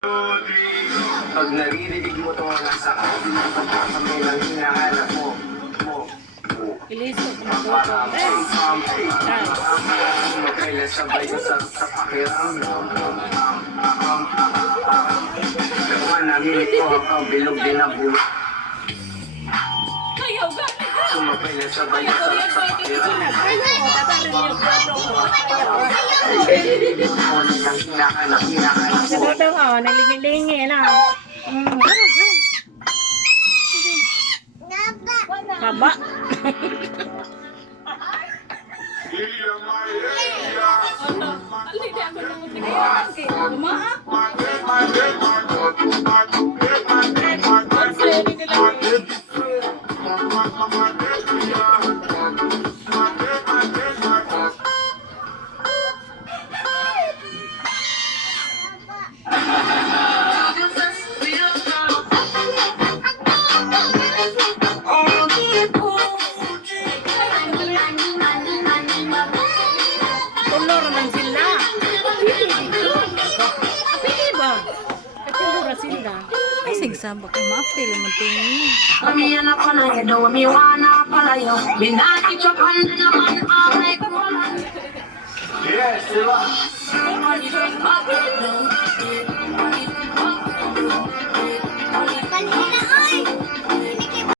Pag naririnig mo to, nasa kami lang hinahanap mo. Ilisok mo to. Magkailan sabay sa pakiramdam. Naman namilit ko ang bilog din ang buhay. Sumapailan sabay sa pakiramdam. Hinahanap mo. Ito ko, nalingi-lingi na. Kaba. Tulor man sila. Apili ba? Katulura sila. Ay, sigsabak ang maapil mo tingin. Pamilya pala yun, umiwana pala yun. Binati chokan naman ay kuwalan. Yes, diba?